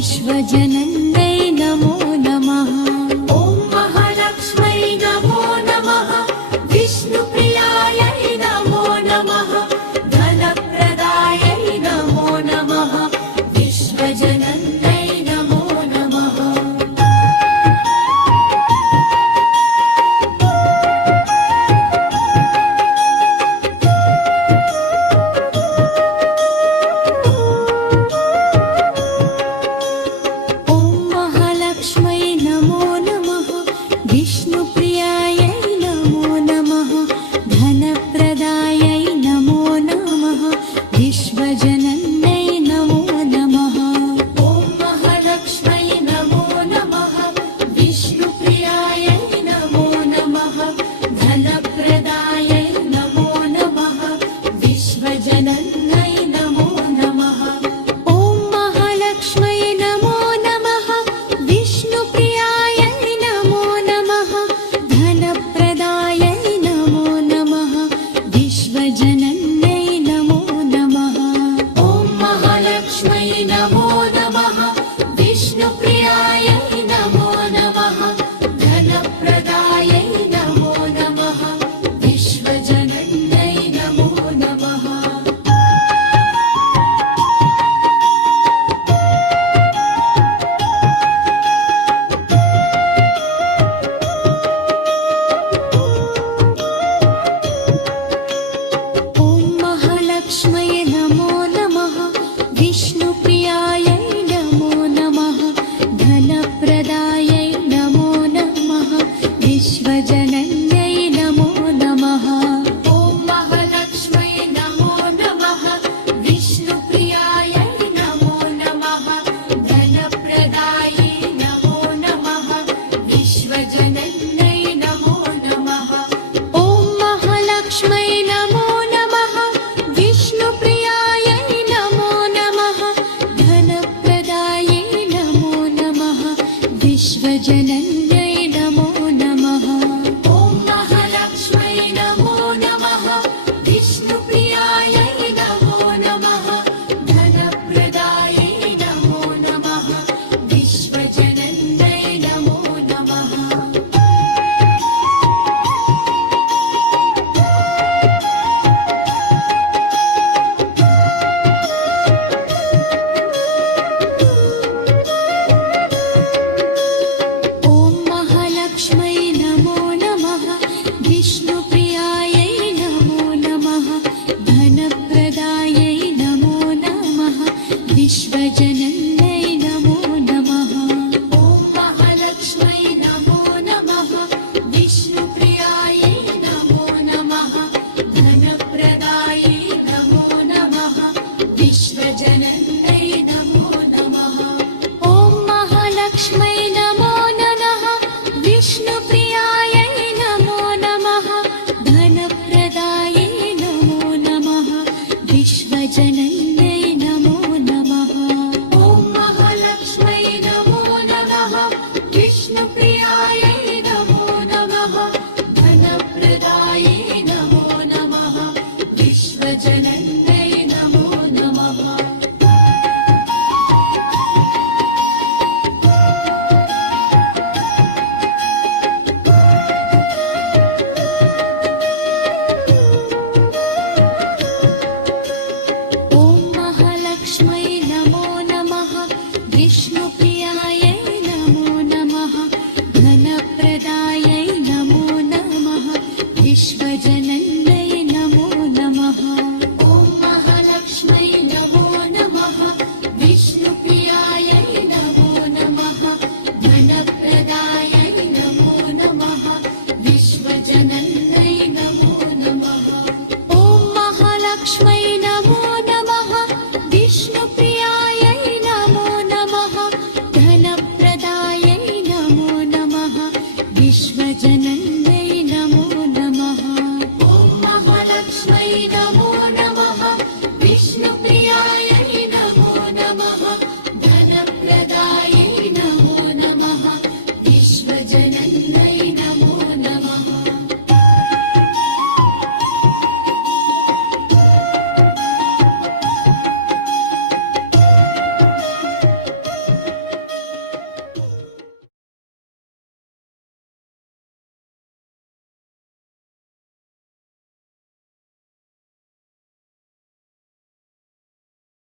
विश्वजनन्यै नमो नमः। ॐ महालक्ष्मै नमो नमः। विष्णुप्रियायै नमो नमः। धनप्रदायै नमो नमः। विश्वजनन्यै नमो नमः। विष्णुप्रियायै नमो नमः। धनप्रदायै नमो नमः। विश्वजनन्यै नमो नमः। ॐ महालक्ष्मै नमो नमः। विष्णुप्रियायै नमो नमः। धनप्रदायै नमो नमः। विश्वजनन्यै नमो नमः। ॐ महालक्ष्मै नमो नमः। विष्णुप्रियायै नमो नमः। धनप्रदायै नमो नमः। विश्वजनन्यै नमो नमः। ॐ महालक्ष्मै नमो नमः। विष्णुप्रियायै नमो नमः। धनप्रदायै नमो नमः। विश्वजनन्यै नमो नमः। ॐ महालक्ष्मै नमो नमः। विष्णुप्रियायै नमो नमः। धनप्रदायै नमो नमः। विश्वजनन्यै नमो नमः। ॐ महालक्ष्मै नमो नमः। विष्णुप्रियायै नमो नमः। धनप्रदायै नमो नमः। विश्वजनन्यै नमो नमः। ॐ महालक्ष्मै नमो नमः। विष्णुप्रियायै नमो नमः। धनप्रदायै नमो नमः। विश्वजनन्यै